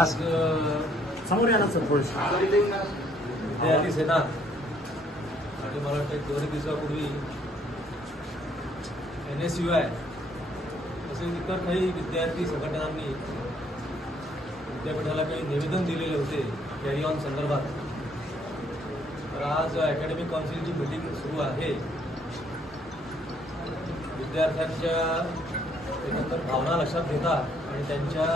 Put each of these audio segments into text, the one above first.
आज समोर या ना सर थोडीशी विद्यार्थी सेना आणि मला वाटतं 2 दिवसापूर्वी NSUI तसेच इतर काही विद्यार्थी संघटनांनी विद्यापीठाला काही निवेदन दिलेले होते कॅरी ऑन संदर्भात. तर आज अकॅडमिक काउन्सिलची मीटिंग सुरू आहे. विद्यार्थ्यांच्या एकंदर भावना लक्षात घेता आणि त्यांच्या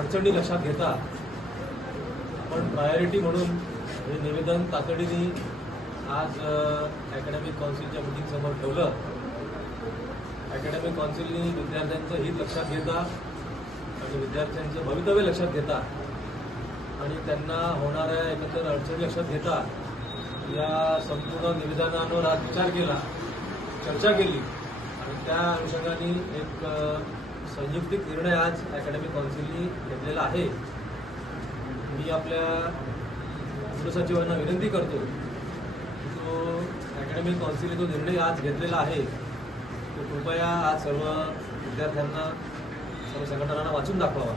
अडचणी लक्षात घेता आपण प्रायोरिटी म्हणून हे निवेदन तातडीने आज अकॅडमिक काउन्सिलच्या मीटिंगसमोर ठेवलं. अकॅडमिक काउन्सिलने विद्यार्थ्यांचं हित लक्षात घेता आणि विद्यार्थ्यांचं भवितव्य लक्षात घेता आणि त्यांना होणाऱ्या एकंदर अडचणी लक्षात घेता या संपूर्ण निवेदनावर आज विचार केला, चर्चा केली आणि त्या अनुषंगाने एक संयुक्तिक निर्णय आज अकॅडमिक काउन्सिलने घेतलेला आहे. मी आपल्या गृहसचिवांना विनंती करतो की तो अकॅडमिक काउन्सिलने जो निर्णय आज घेतलेला आहे तो कृपया आज सर्व विद्यार्थ्यांना, सर्व संघटनांना वाचून दाखवावा.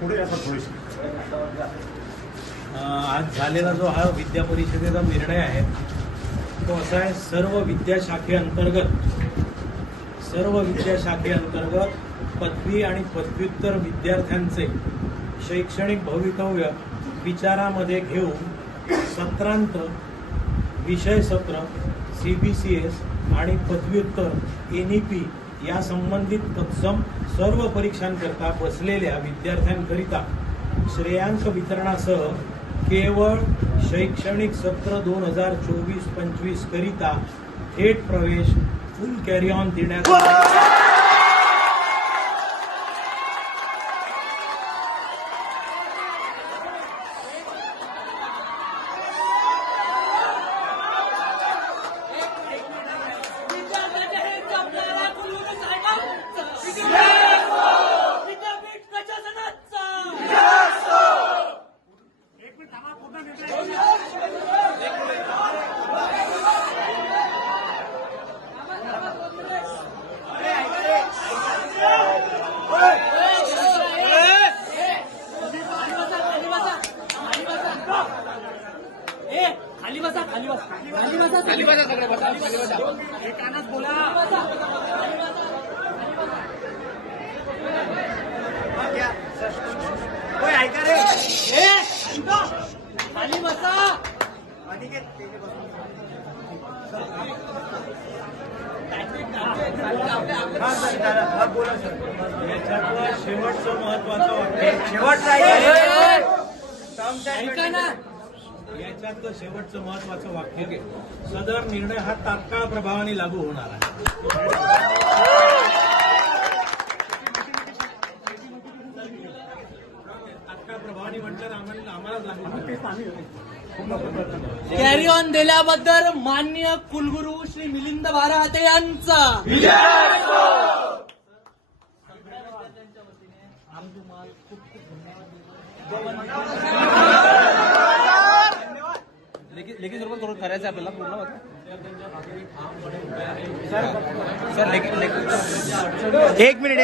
पुढे या सर थोडीशी. आज झालेला जो हा विद्या परिषदेचा निर्णय आहे तो असा आहे, सर्व विद्याशाखेअंतर्गत पदवी आणि पदव्युत्तर विद्यार्थ्यांचे शैक्षणिक भवितव्य विचारामध्ये घेऊन सत्रांत, विषय सत्र, CBCS आणि पदव्युत्तर NEP या संबंधित तत्सम सर्व परीक्षांकरता बसलेल्या विद्यार्थ्यांकरिता श्रेयांक वितरणासह केवळ शैक्षणिक सत्र 2024-25 करिता थेट प्रवेश फुल कॅरी ऑन देण्यात शेवटचं महत्वाचं वाक्य, याच्यातलं शेवटचं महत्वाचं वाक्य, सदर निर्णय हा तात्काळ प्रभावाने लागू होणार आहे. तात्काळ प्रभावाने म्हटलं आम्हाला लागू. कॅरी ऑन दिल्याबद्दल माननीय कुलगुरू श्री मिलिंद भाराते यांचा लेखी स्वरूपात थोडं करायचं आपल्याला पूर्ण सर एक मिनिट